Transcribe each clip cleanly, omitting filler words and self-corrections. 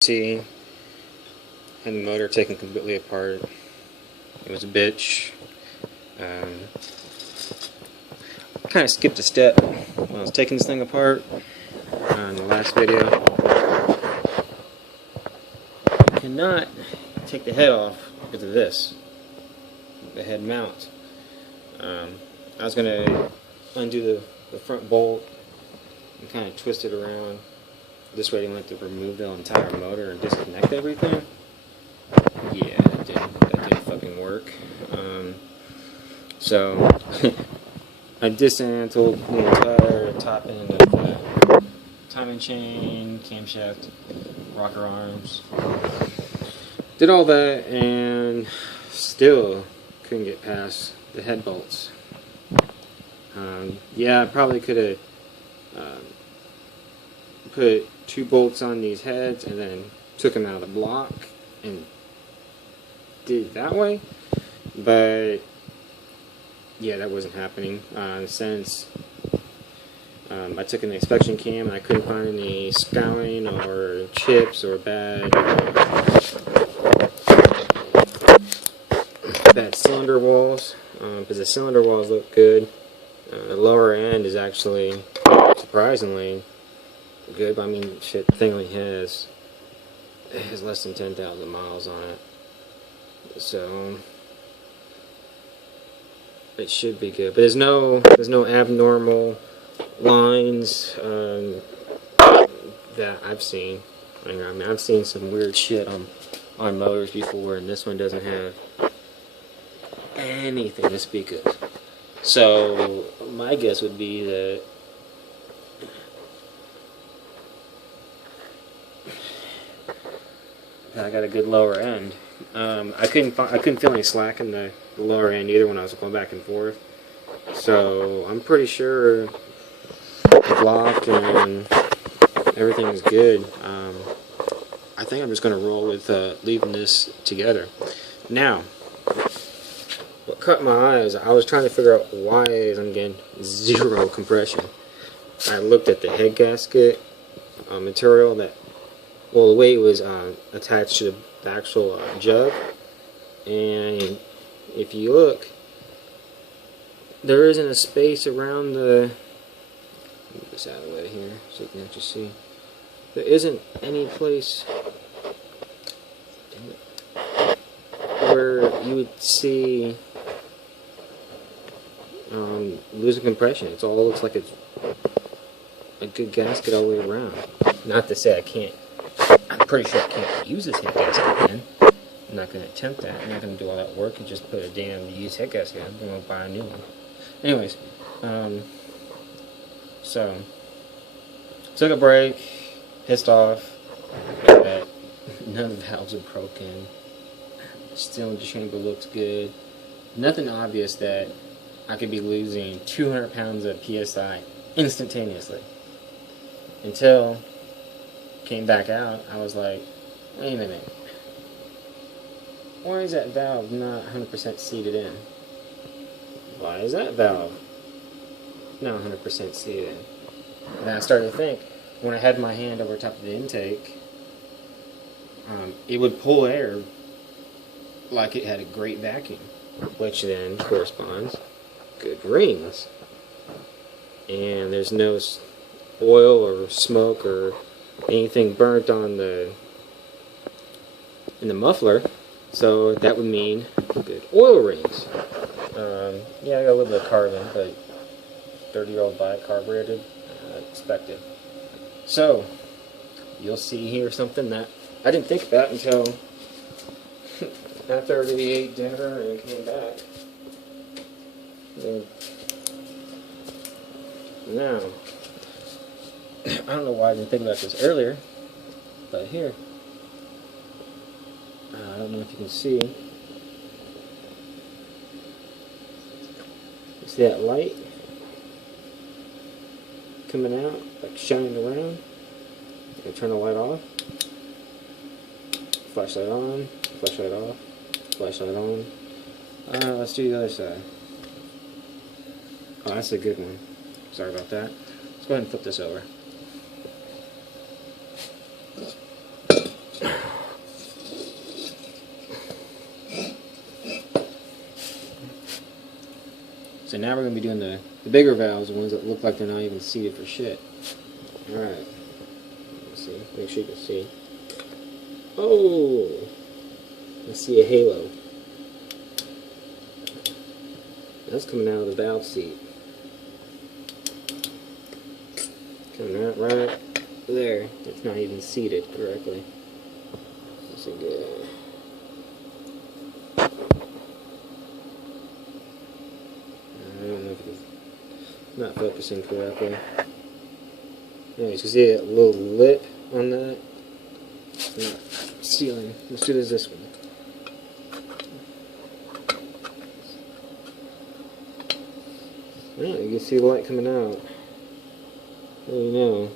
See, had the motor taken completely apart. It was a bitch. Kind of skipped a step when I was taking this thing apart in the last video. I cannot take the head off because of this, the head mount. I was going to undo the front bolt and kind of twist it around this way. I went to remove the entire motor and disconnect everything. Yeah, that didn't fucking work. So I dismantled the entire top end of the timing chain, camshaft, rocker arms. Did all that and still couldn't get past the head bolts. Yeah, I probably could have put 2 bolts on these heads and then took them out of the block and did it that way, but yeah, that wasn't happening. Since I took an inspection cam and I couldn't find any scouring or chips or bad cylinder walls, because the cylinder walls look good. The lower end is actually surprisingly good, but I mean, shit, the thing only has less than 10,000 miles on it, so it should be good. But there's no abnormal lines that I've seen. I mean, I've seen some weird shit on motors before, and this one doesn't have anything to speak of. So my guess would be that I got a good lower end. I couldn't feel any slack in the lower end either when I was going back and forth. So I'm pretty sure it's locked and everything is good. I think I'm just going to roll with leaving this together. Now, what caught my eye is I was trying to figure out why I'm getting 0 compression. I looked at the head gasket material the way it was attached to the actual jug, and if you look, there isn't a space around the, move this out of the way here so you can actually see, there isn't any place where you would see losing compression. It all looks like it's a good gasket all the way around. Not to say I can't, I'm pretty sure I can't use this head gasket again. I'm not going to attempt that. I'm not going to do all that work and just put a damn used head gasket in. I'm going to buy a new one. Anyways, so took a break, pissed off that none of the valves are broken. Cylinder chamber looks good. Nothing obvious that I could be losing 200 pounds of PSI instantaneously. Until came back out, I was like, wait a minute. Why is that valve not 100% seated in? Why is that valve not 100% seated in? And I started to think, when I had my hand over top of the intake, it would pull air like it had a great vacuum, which then corresponds good rings. And there's no oil or smoke or anything burnt on in the muffler, so that would mean good oil rings. Yeah, I got a little bit of carbon, but 30-year-old bike carbureted, expected. So you'll see here something that I didn't think about until after we ate dinner and came back. And now, I don't know why I didn't think about this earlier, but here, I don't know if you can see. You see that light coming out, like shining around? I'm going to turn the light off, flashlight on, flashlight off, flashlight on. Let's do the other side. Oh, that's a good one. Sorry about that. Let's go ahead and flip this over. So now we're going to be doing the bigger valves, the ones that look like they're not even seated for shit. Alright. Let's see. Make sure you can see. Oh! I see a halo. That's coming out of the valve seat. Coming out right there. It's not even seated correctly. Let's see good. I don't know if it's not focusing correctly. Anyways, you see a little lip on that? It's not sealing. Let's do this one. Yeah, you can see the light coming out. There you know.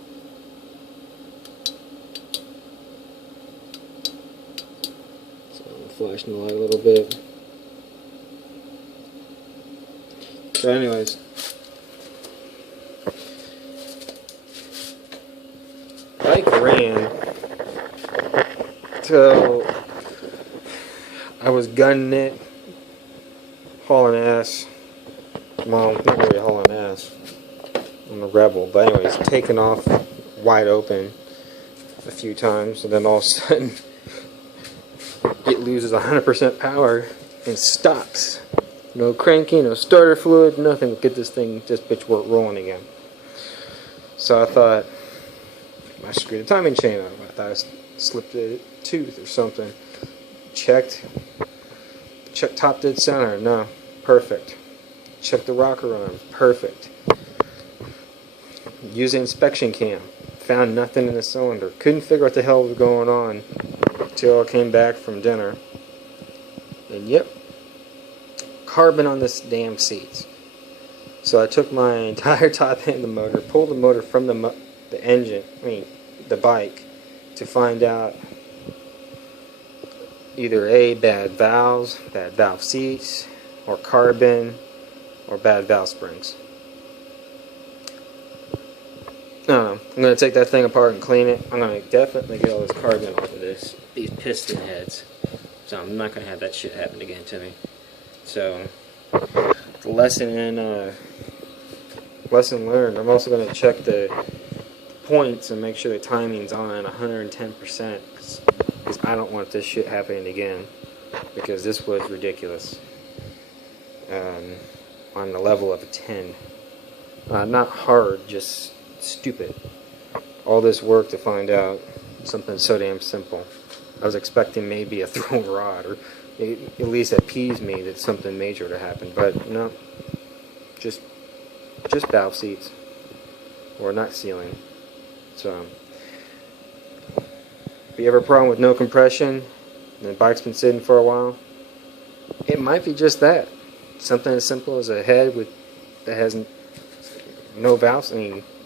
So I'm flashing the light a little bit. So anyways, bike ran till I was gunning it, hauling ass. Well, not really hauling ass on the Rebel, but anyways, taking off wide open a few times, and then all of a sudden it loses 100% power and stops. No cranking, no starter fluid, nothing to get this bitch rolling again. So I thought, I screwed the timing chain up. I thought I slipped a tooth or something. Checked top dead center, no, perfect. Checked the rocker arm, perfect. Used an inspection cam, found nothing in the cylinder. Couldn't figure out what the hell was going on until I came back from dinner. And yep, carbon on this damn seats. So I took my entire top end of the motor, pulled the motor from the engine, the bike, to find out either A, bad valves, bad valve seats, or carbon, or bad valve springs. I don't know. I'm going to take that thing apart and clean it. I'm going to definitely get all this carbon off of these piston heads. So I'm not going to have that shit happen again to me. So, the lesson learned. I'm also going to check the points and make sure the timing's on 110%, because I don't want this shit happening again, because this was ridiculous on the level of a 10. Not hard, just stupid. All this work to find out something so damn simple. I was expecting maybe a thrown rod, or at least appease me that something major to happen, but no, just valve seats, or not sealing. So, if you have a problem with no compression, and the bike's been sitting for a while, it might be just that. Something as simple as a head that has no valves.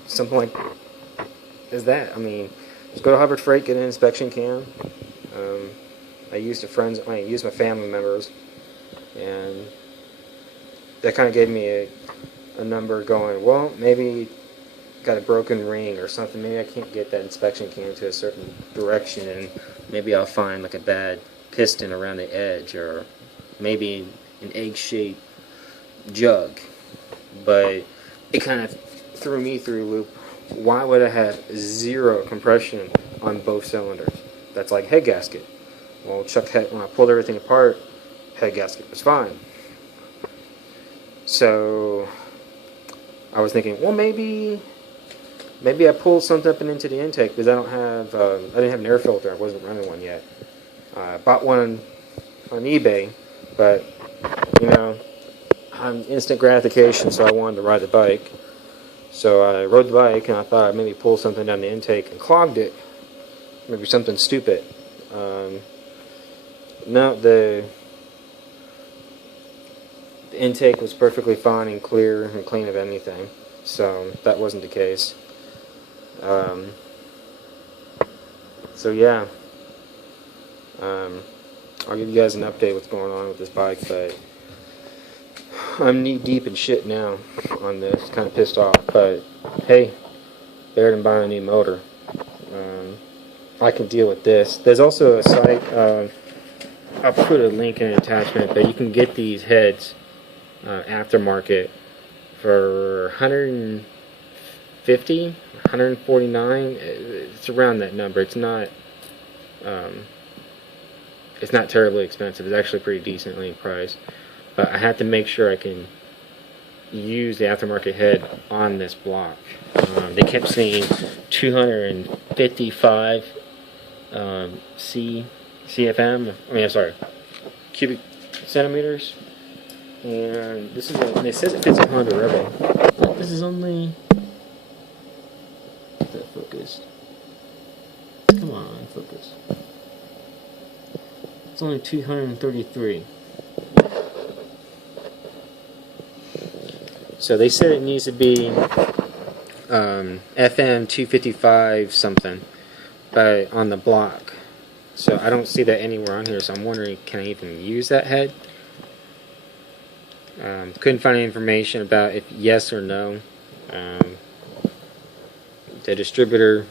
Something like as that. Just go to Hubbard Freight, get an inspection cam. I used my family members, and that kind of gave me a number going, well, maybe got a broken ring or something. Maybe I can't get that inspection cam to a certain direction, and maybe I'll find like a bad piston around the edge, or maybe an egg-shaped jug. But it kind of threw me through a loop. Why would I have zero compression on both cylinders? That's like head gasket. Well, when I pulled everything apart, head gasket was fine. So I was thinking, well, maybe I pulled something up and into the intake, because I didn't have an air filter. I wasn't running one yet. I bought one on eBay, but I'm instant gratification, so I wanted to ride the bike. So I rode the bike, and I thought I'd maybe pull something down the intake and clogged it. Maybe something stupid. No, the intake was perfectly fine and clear and clean of anything. So that wasn't the case. So yeah. I'll give you guys an update what's going on with this bike, but I'm knee deep in shit now on this. Kind of pissed off, but hey, better than buying a new motor. I can deal with this. There's also a site, I'll put a link in an attachment, but you can get these heads aftermarket for 150, 149. It's around that number. It's not terribly expensive. It's actually pretty decently priced. But I have to make sure I can use the aftermarket head on this block. They kept saying 255 CFM. I'm sorry, cubic centimeters. And this is and it says it fits a Honda Rebel. But this is only. Is that focused? Come on, focus. It's only 233. So they said it needs to be FM 255 something, but on the block. So I don't see that anywhere on here. So I'm wondering, can I even use that head? Couldn't find any information about if yes or no. The distributor,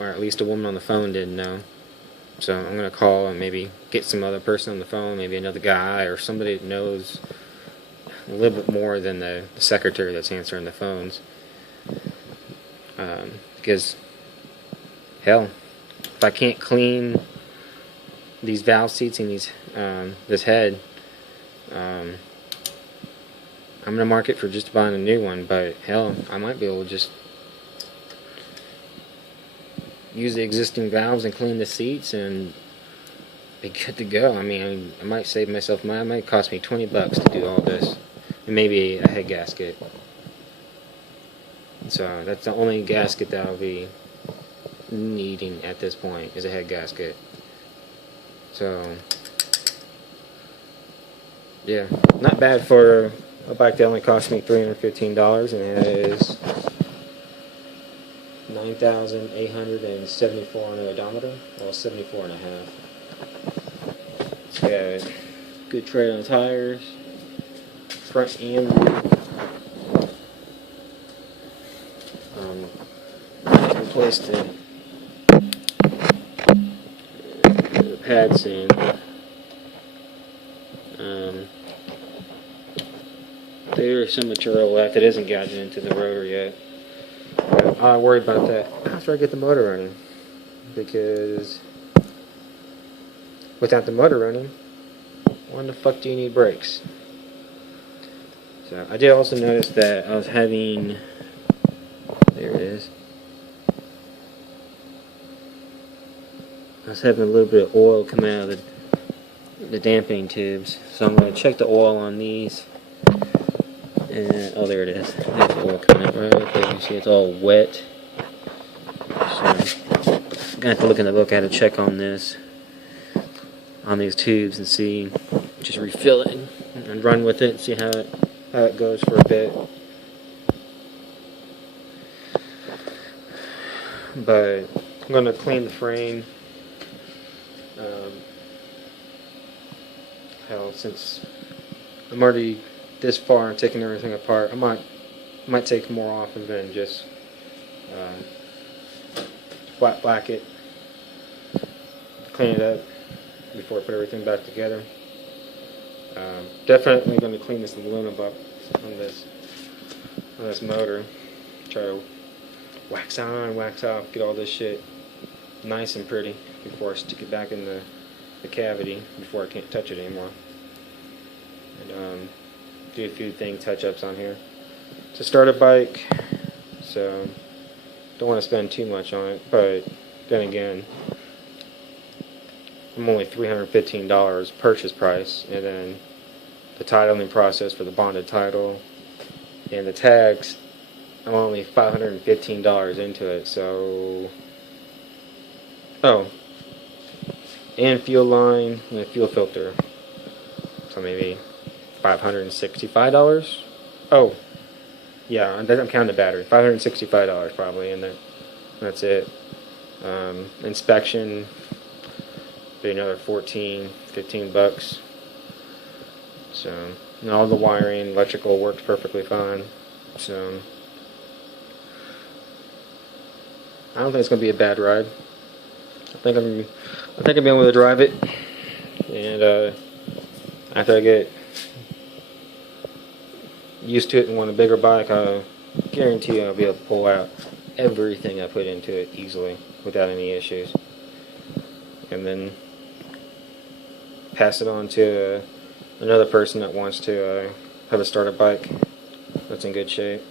or at least a woman on the phone, didn't know. So I'm going to call and maybe get some other person on the phone, maybe another guy or somebody that knows a little bit more than the secretary that's answering the phones. Because, hell, if I can't clean these valve seats and this head, I'm going to mark it for just buying a new one. But hell, I might be able to just use the existing valves and clean the seats and be good to go. I mean, I might save myself money. It might cost me $20 to do all this, and maybe a head gasket. So that's the only gasket that I'll be needing at this point, is a head gasket. So yeah, not bad for a bike that only cost me $315, and it is 9,874 on the odometer. Well, 74 and a half. It's got good tread on the tires, front and rear. Replaced the pads in. There's some material left. It isn't gouged into the rotor yet. I worry about that after I get the motor running, because without the motor running, when the fuck do you need brakes? So I did also notice that I was having, there it is, I was having a little bit of oil coming out of the dampening tubes, so I'm going to check the oil on these. And, oh, there it is. There's the oil coming out right there. You see it's all wet. So I'm going to have to look in the book. I had to check on this, on these tubes, and see, just refill it and run with it and see how it goes for a bit. But I'm going to clean the frame. Hell, since I'm already this far and taking everything apart, I might take more off and then just flat black it, clean it up before I put everything back together. Definitely going to clean this aluminum up on this motor. Try to wax on, wax off, get all this shit nice and pretty before I stick it back in the cavity, before I can't touch it anymore. And do a few touch-ups on here. It's a starter bike, so don't want to spend too much on it, but then again, I'm only $315 purchase price, and then the titling process for the bonded title and the tags, I'm only $515 into it. So, oh, and fuel line and a fuel filter, so maybe $565. Oh, yeah, I'm counting the battery. $565 probably, and that's it. Inspection, be another $15. So, and all the wiring, electrical works perfectly fine. So, I don't think it's gonna be a bad ride. I think I'll be able to drive it, and after I get used to it and want a bigger bike, I guarantee you I'll be able to pull out everything I put into it easily without any issues. And then pass it on to another person that wants to have a starter bike that's in good shape.